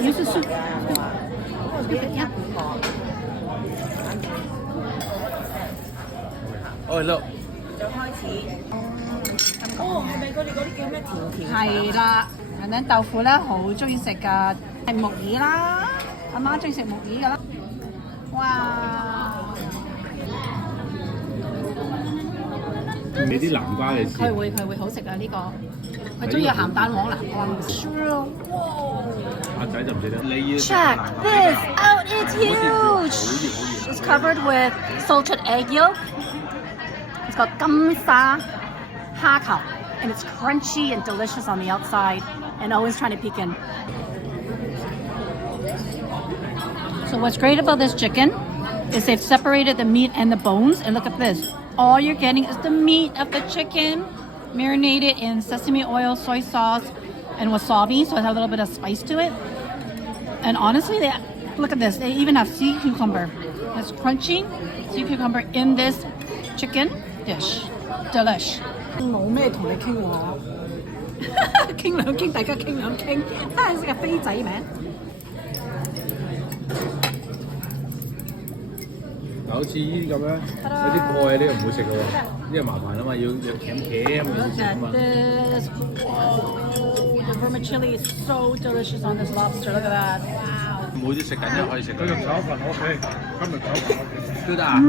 Use the soup. Yeah. Oh look. 就開始。哦，係咪佢哋嗰啲叫咩甜係啦，人哋豆腐咧好中意食㗎，係木耳啦，阿媽中意食木耳㗎啦。哇！你啲南瓜你試？佢會好食啊！呢個佢中意鹹蛋黃南瓜。阿仔就唔記得。你要 Check this out! It's huge. It's covered with salted egg yolk. It's got 金沙蝦球, and it's crunchy and delicious on the outside, and always trying to peek in. So what's great about this chicken is they've separated the meat and the bones, and look at this. All you're getting is the meat of the chicken, marinated in sesame oil, soy sauce, and wasabi, so it has a little bit of spice to it. And honestly, look at this. They even have sea cucumber. It's crunchy sea cucumber in this chicken dish. Delish. 冇咩同你傾喎，傾兩傾，大家傾兩傾，都係食個飛仔名。好似呢啲咁樣，有啲蓋呢個唔好食嘅喎，呢個麻煩啊嘛，要鉗啊嘛。The vermicelli is so delicious on this lobster. Look at that. Wow. 每啲食緊都可以食。佢用炒飯 OK，今日炒飯 OK 都得啊。